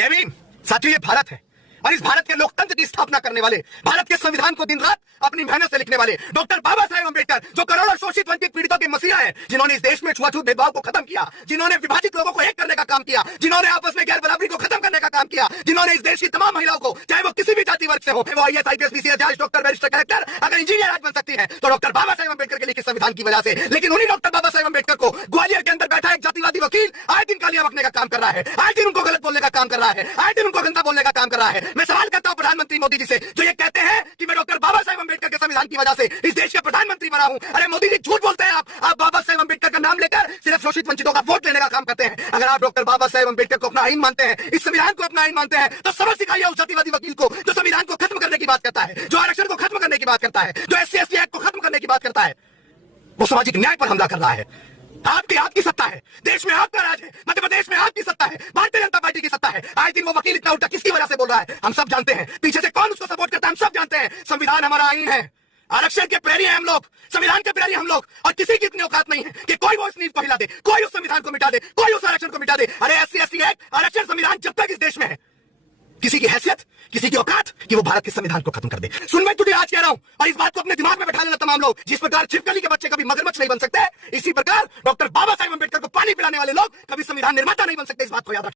Evin, साथियों, ये भारत है और इस भारत के लोकतंत्र की स्थापना करने वाले, भारत के संविधान को दिन रात अपनी मेहनत से लिखने वाले डॉक्टर बाबा साहेब अम्बेडकर, जो करोड़ों शोषित वंचित पीड़ितों के मसीहा हैं, जिन्होंने इस देश में छुआछूत भेदभाव को खत्म किया, जिन्होंने विभाजित लोगों को एक करने का काम किया, जिन्होंने आपस में गैर बराबरी को खत्म करने का काम किया, जिन्होंने इस देश की तमाम महिलाओं को, चाहे वो किसी भी जाति वर्ग से हो, वो आईएएस, आईपीएस, पीसीएस, जज, डॉक्टर, बैरिस्टर, कलेक्टर, अगर इंजीनियर आज बन सकती है तो डॉक्टर बाबा साहेब अम्बेडकर के लिखे संविधान की वजह से। लेकिन उन्हीं डॉक्टर बाबा साहेब अम्बेडकर को ग्वालियर के अंदर बैठा एक जातिवादी वकील आए दिन गालियां बकने का काम कर रहा है, आए दिन उनको गलत बोलने का काम कर रहा है, आए दिन उनको गंदा बोलने का काम कर रहा है। मैं सवाल करता हूं प्रधानमंत्री मोदी जी से, जो ये कहते हैं कि मैं डॉक्टर बाबा साहेब अम्बेडकर के संविधान की वजह से इस देश का प्रधानमंत्री बना हूं। अरे मोदी जी, झूठ बोलते हैं आप बाबा साहेब अम्बेडकर का नाम लेकर सिर्फ शोषित वंचितों का वोट लेने का काम करते हैं। अगर आप डॉक्टर बाबा साहेब अम्बेडकर को अपना आईन मानते हैं, इस संविधान को अपना आईन मानते हैं, तो सबक सिखाइए उस जातिवादी वकील को जो संविधान को खत्म करने की बात करता है, जो आरक्षण को खत्म करने की बात करता है, जो एससी एसटी एक्ट को खत्म करने की बात करता है। वो सामाजिक न्याय पर हमला कर रहा है। आपकी सत्ता है, देश में आपका राज है, मध्य प्रदेश में आपकी सत्ता है, भारतीय जनता पार्टी की सत्ता है। आज दिन वो वकील इतना उल्टा किसकी वजह से बोल रहा है, हम सब जानते हैं। पीछे से कौन उसको सपोर्ट करता है, हम सब जानते हैं। संविधान हमारा आईन है, आरक्षण के प्रेरी हैं हम लोग, संविधान के प्रेरी हम लोग, और किसी की इतनी औकात नहीं है कि कोई वो उस नींव को हिला दे, कोई उस संविधान को मिटा दे, कोई उस आरक्षण को मिटा दे। अरे एससी एसटी एक्ट, आरक्षण, संविधान जब तक इस देश में है, किसी की हैसियत, किसी की औकात कि वो भारत के संविधान को खत्म कर दे। सुन, मैं तुझे आज कह रहा हूं और इस बात को अपने दिमाग में बैठा लेना तमाम लोग। जिस प्रकार छिपकली के बच्चे कभी मगरमच्छ नहीं बन सकते, इसी प्रकार डॉक्टर बाबा साहेब अम्बेडकर को पानी पिलाने वाले लोग कभी संविधान निर्माता नहीं बन सकते। इस बात को याद रखना।